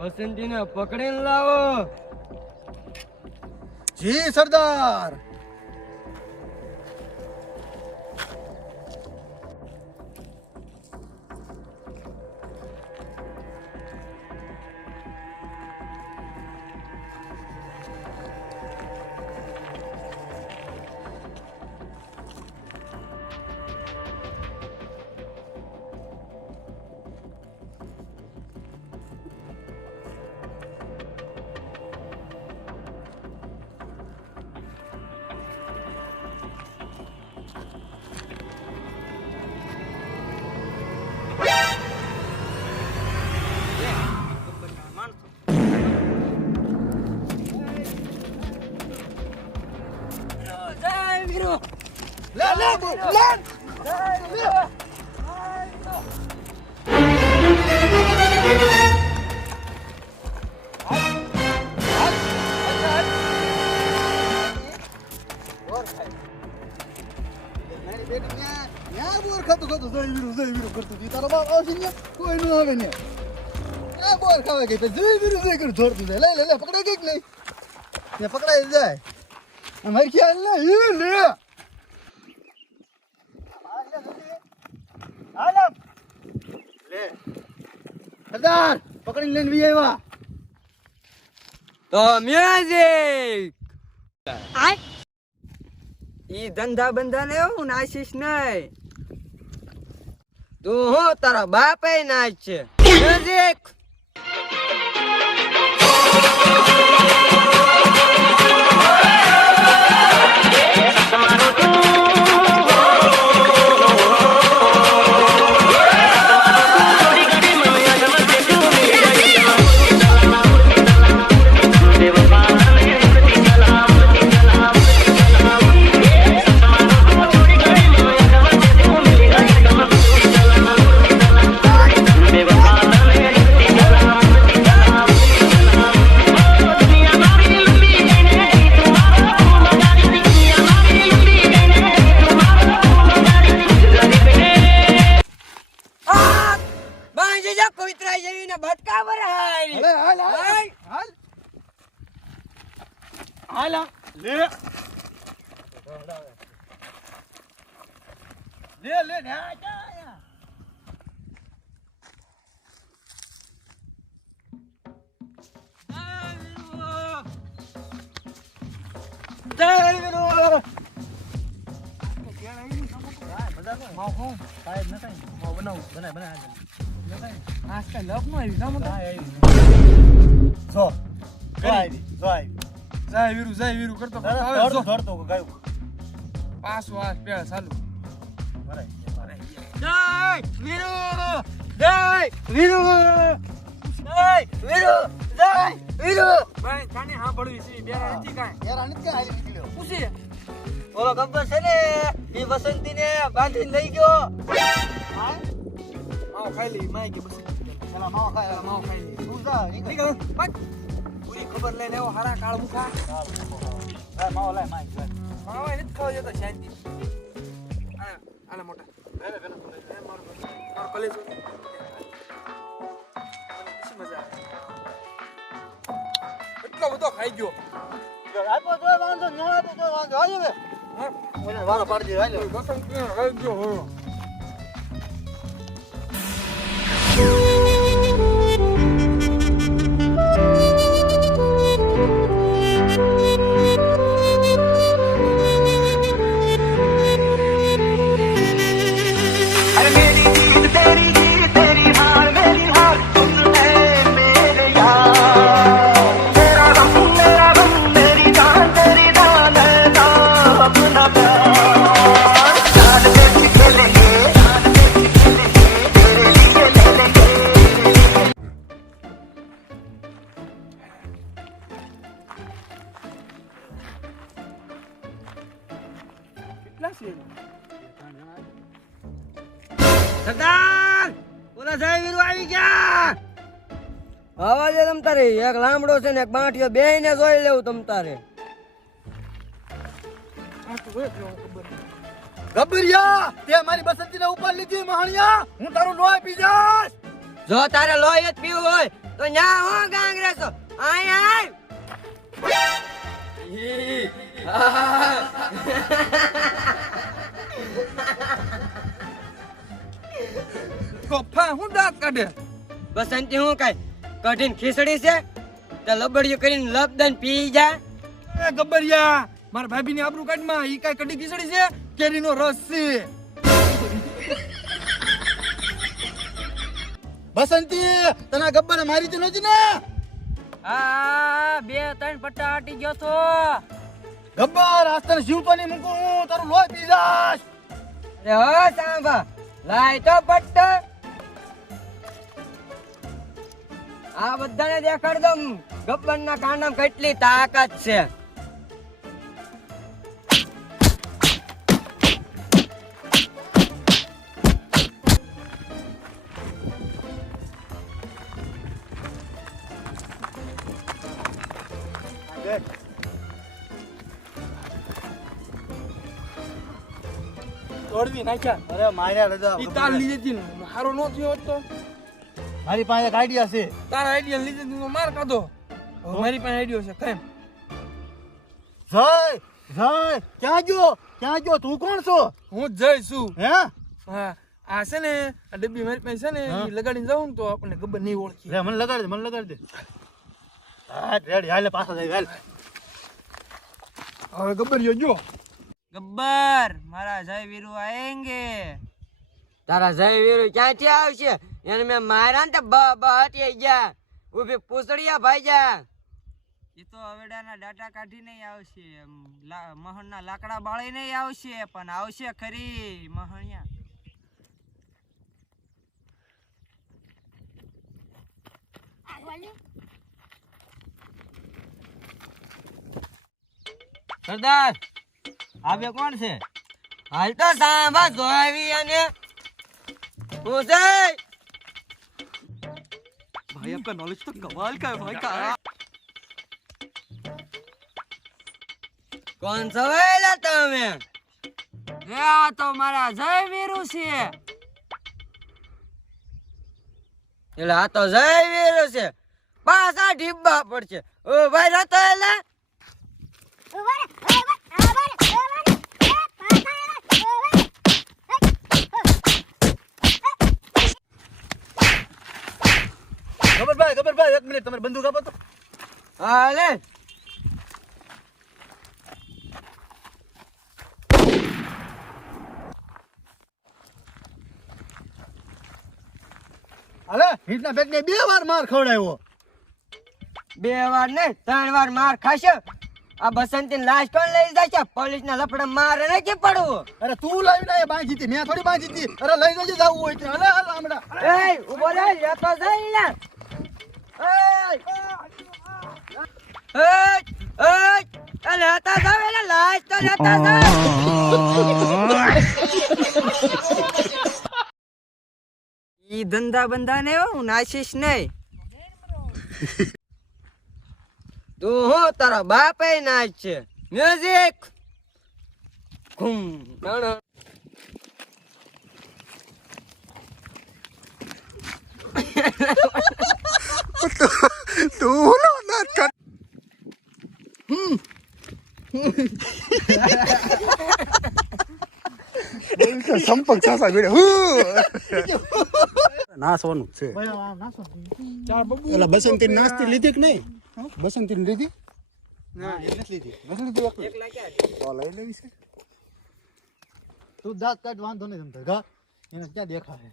બસંતીને પકડીને લાવો. જી સરદાર. કોઈ નું આવે ને બોર ખાવા ગઈ જઈ કરું ધોરતું જાય લે પકડાઈ ગઈ નહીં ત્યાં પકડાઈ જાય અમારી ખ્યાલ ના લે સરદાર પકડીને લઈને વી આવ્યા તો મ્યુઝિક ઈ ધંધા બંધા ને હું નાશીશ નહીં. તું હું તારા બાપે નાચ છે. મ્યુઝિક ઓલો ગબ્બર છે ને એ વસંતી ને બાંધીને લઈ ગયો. માવો ખાઈ લી માય કે બસંતી પેલા માવો ખાઈ લી તું જા નીકળ પૂરી ખબર લઈને એવો હારા કાળ મુખા માવો લાય માય માવો એને ખાવ જતો શાંતિ આલે મોટા મારો કલેજ મજા એટલો બધો ખાઈ ગયો. આપો તો વાંધો ન આપો તો વાંધો આવી હવે મને વારો પાડી દે હાલો બસંત ખાઈ ગયો હો. સરદાર ઓલા જયવીર આવી ગયા. આવા દે તમ તારે એક લાંબડો છે ને એક બાંટિયો બેયને જોઈ લેવું તમ તારે. ગબ્બરિયા તે મારી બસંતીને ઉપર લીધી મહાણિયા હું તારું લોહી પી જાશ. જો તારે લોહી જ પીવું હોય તો ન્યા હો ગાંગરે છો આય આય કોફા હું દાંત કાઢે બસંતી હું કઈ કઢીને ખીચડી છે તો લબડિયું કરીને લપ દઈને પી જા એ ગબ્બરિયા મારા ભાભીની આબરૂ કાઢમાં ઈ કાઈ કઢી ખીચડી છે કેરીનો રસ છે બસંતી તને ગબ્બરે મારી તો નહોતી ને આ 2-3 પટ્ટા આટી ગયો તો ગબ્બર આજ તને જીવતો નહીં મૂકું હું તારું લોહી પી જાશ રે હો સાંભા લાય તો પટ્ટો આ બધાને દેખાડ દઉં ગબ્બરના કાંડામાં કેટલી તાકાત છે તોડવી નાખ્યા અરે માર્યા રજા ઈ તાર લીધે હતી ને હારો નો થયો હોત તો મારી પાસે એક આઈડિયા છે તારા આઈડિયા લીધે તું માર કાઢો હવે મારી પાસે આઈડિયો છે કેમ જય ક્યાં ગયો તું કોણ છો હું જ જઈશું હે હા આ છે ને આ ડબ્બી મારી પાસે છે ને ઈ લગાડીને જાઉં ને તો આપણને ખબર નહીં ઓળખી રે મને લગાડ દે હા રેડી હાલે પાછો જઈ હાલ હવે ગબ્બરિયો જો ગબ્બર મારા જય વીરુ આएंगे તારા જય વીરુ ક્યાંથી આવશે એને મેં માર્યા ને બ હટી ગયા ઉભી પૂછડિયા ભાઈ જા ઈ તો હવેડાના ડાટા કાઢી નહીં આવશે મહણના લાકડા બાળી નહીં આવશે પણ આવશે ખરી મહણિયા સરદાર આવે કોણ છે હાલ તો સાંભા જોવી અને પૂછે भाई आपका नॉलेज तो कमाल का है भाई का કોણ છો એલા તમે એ આ તો મારા જય વીરુ છે એટલે આ તો જય વીરુ છે પાછા ઢીબા પડશે ઓ ભાઈ રતો એલા ગબ્બરભાઈ 1 મિનિટ તમારી બંદૂક આપો તો હા લે હાલે હીટના બેગને 2 વાર માર ખવડાવ્યો 2 વાર ને 3 વાર માર ખાશે આ બસંતીની લાશ કોણ લઈ જાય છે પોલીસના લફડા મારે નથી પડવું અરે તું લાવીને એ બાંધી હતી મેં થોડી બાંધી હતી અરે લઈ જજે જાવું હોય તો હાલે હાલ આમડા એ ઉભો રે લેતો જઈ લે લેતા જાવ એટલે લાશ તો લેતા જાવ ઈ ધંધા બંધા ને હું નાશીશ નહીં તું હો તારા બાપે નાચ છે મ્યુઝિક ઘૂમ તું ના કટ સંપર્ક સાસા ગયો નાસવાનું છે ચાર બબુ ઓલા બસંતી નાસ્તી લીધી કે નહીં બસંતી લીધી ના એ નથી લીધી એક લાગ્યા તો લઈ લેવી છે તું દાંત કાઢ વાંધો નહીં તમ ઘા એને ક્યાં દેખાય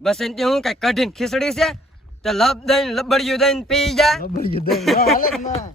બસંતી હું કઈ કઢીને ખીચડી છે તો લબ દઈને લબડિયું દઈને પી જા લબડિયું દઈ હાલે જ ના